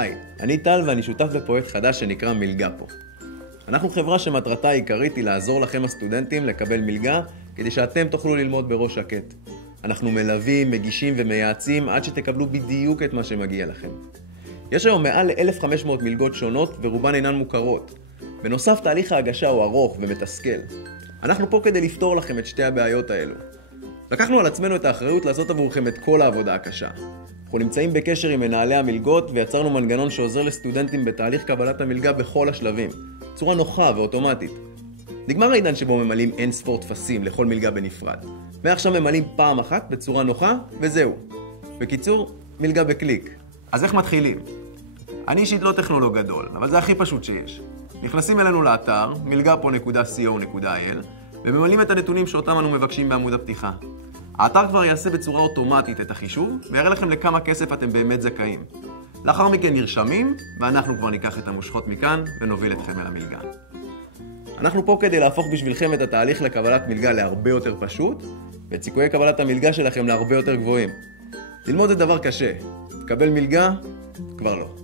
היי, אני טל ואני שותף בפרויקט חדש שנקרא מלגה פה. אנחנו חברה שמטרתה העיקרית היא לעזור לכם הסטודנטים לקבל מלגה כדי שאתם תוכלו ללמוד בראש שקט. אנחנו מלווים, מגישים ומייעצים עד שתקבלו בדיוק את מה שמגיע לכם. יש היום מעל ל-1,500 מלגות שונות ורובן אינן מוכרות. בנוסף, תהליך ההגשה הוא ארוך ומתסכל. אנחנו פה כדי לפתור לכם את שתי הבעיות האלו. לקחנו על עצמנו את האחריות לעשות עבורכם את כל העבודה הקשה. אנחנו נמצאים בקשר עם מנהלי המלגות ויצרנו מנגנון שעוזר לסטודנטים בתהליך קבלת המלגה בכל השלבים, בצורה נוחה ואוטומטית. נגמר העידן שבו ממלאים אין ספור טפסים לכל מלגה בנפרד. מעכשיו ממלאים פעם אחת בצורה נוחה וזהו. בקיצור, מלגה בקליק. אז איך מתחילים? אני אישית לא טכנולוג גדול, אבל זה הכי פשוט שיש. נכנסים אלינו לאתר מלגהpo.co.il וממלאים את הנתונים שאותם אנו מבקשים בעמוד הפתיחה. האתר כבר יעשה בצורה אוטומטית את החישוב ויראה לכם לכמה כסף אתם באמת זכאים. לאחר מכן נרשמים ואנחנו כבר ניקח את המושכות מכאן ונוביל אתכם אל המלגה. אנחנו פה כדי להפוך בשבילכם את התהליך לקבלת מלגה להרבה יותר פשוט ואת סיכויי קבלת המלגה שלכם להרבה יותר גבוהים. ללמוד זה דבר קשה, לקבל מלגה כבר לא.